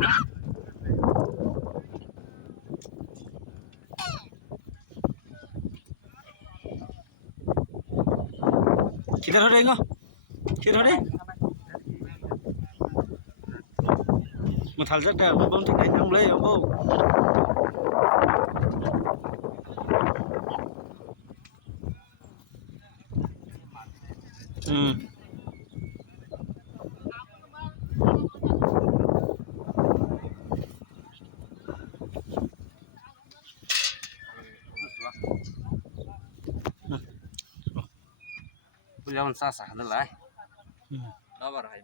Kita hore ngo. Kita hore. Mathal jaka bom tik nai nang lei bo. Jangan sasa, nilai. Dabar hai